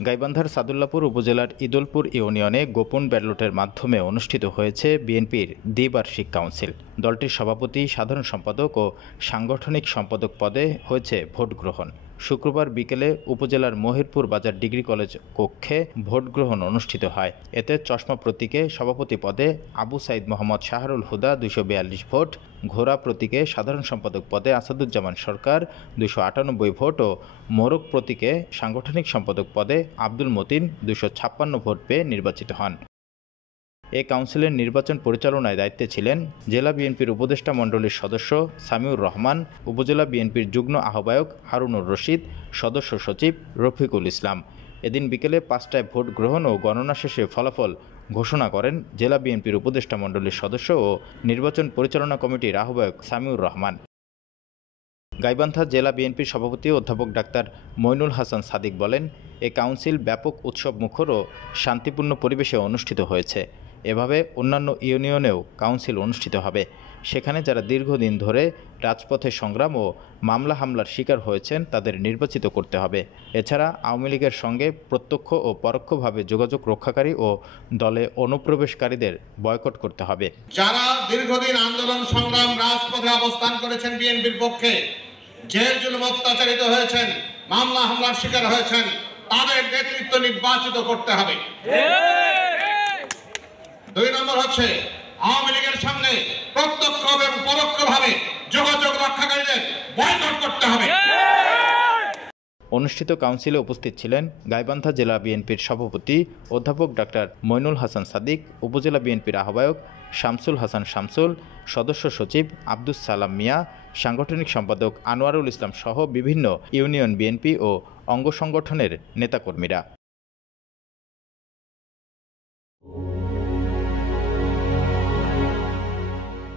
গাইবান্ধার সাদুল্লাপুর উপজেলার ইদলপুর ইউনিয়নে গোপন ব্যালটের মাধ্যমে অনুষ্ঠিত হয়েছে বিএনপির দ্বিবার্ষিক কাউন্সিল। দলটির সভাপতি, সাধারণ সম্পাদক ও সাংগঠনিক সম্পাদক পদে হয়েছে ভোট গ্রহণ। শুক্রবার বিকেলে উপজেলার মহিরপুর বাজার ডিগ্রি কলেজ কক্ষে ভোট গ্রহণ অনুষ্ঠিত হয়। এতে চশমা প্রতীকে সভাপতি পদে আবু সাইদ মোহাম্মদ শাহরুল হুদা 242 ভোট, ঘোড়া প্রতীকে সাধারণ সম্পাদক পদে আসাদুজ্জামান সরকার 298 ভোট ও মোরগ প্রতীকে সাংগঠনিক সম্পাদক পদে আব্দুল মতিন 256 ভোট পেয়ে নির্বাচিত হন। এ কাউন্সিলের নির্বাচন পরিচালনায় দায়িত্বে ছিলেন জেলা বিএনপির উপদেষ্টা মণ্ডলীর সদস্য সামিউর রহমান, উপজেলা বিএনপির যুগ্ম আহ্বায়ক হারুনুর রশিদ, সদস্য সচিব রফিকুল ইসলাম। এদিন বিকেলে 5টায় ভোট গ্রহণ ও গণনা শেষে ফলাফল ঘোষণা করেন জেলা বিএনপির উপদেষ্টা মণ্ডলীর সদস্য ও নির্বাচন পরিচালনা কমিটির আহ্বায়ক সামিউর রহমান। গাইবান্ধা জেলা বিএনপির সভাপতি অধ্যাপক ডাক্তার মইনুল হাসান সাদিক বলেন, এ কাউন্সিল ব্যাপক উৎসব মুখর ও শান্তিপূর্ণ পরিবেশে অনুষ্ঠিত হয়েছে। এভাবে অন্যান্য ইউনিয়নেও কাউন্সিল অনুষ্ঠিত হবে। সেখানে যারা দীর্ঘদিন ধরে রাজপথে সংগ্রাম ও মামলা হামলার শিকার হয়েছেন তাদের নির্বাচিত করতে হবে। এছাড়া আওয়ামী লীগের সঙ্গে প্রত্যক্ষ ও পরোক্ষভাবে যোগাযোগ রক্ষাকারী ও দলে অনুপ্রবেশকারীদের বয়কট করতে হবে। যারা দীর্ঘদিন আন্দোলন সংগ্রাম রাজপথে অবস্থান করেছেন বিএনপির পক্ষে, জেল জুলুম অত্যাচারিত হয়েছেন, মামলা হামলার শিকার হয়েছেন, তাদের নেতৃত্ব নির্বাচিত করতে হবে। 2 নম্বর হচ্ছে আওয়ামী লীগের সঙ্গে প্রত্যক্ষ এবং পরোক্ষভাবে যোগাযোগ রক্ষাকারীদের বয়কট করতে হবে। অনুষ্ঠিত কাউন্সিলে উপস্থিত ছিলেন গাইবান্ধা জেলা বিএনপির সভাপতি অধ্যাপক ডাক্তার মইনুল হাসান সাদিক, উপজেলা বিএনপির আহ্বায়ক শামসুল হাসান শামসুল, সদস্য সচিব আব্দুস সালাম মিয়া, সাংগঠনিক সম্পাদক আনোয়ারুল ইসলাম সহ বিভিন্ন ইউনিয়ন বিএনপি ও অঙ্গ সংগঠনের নেতাকর্মীরা।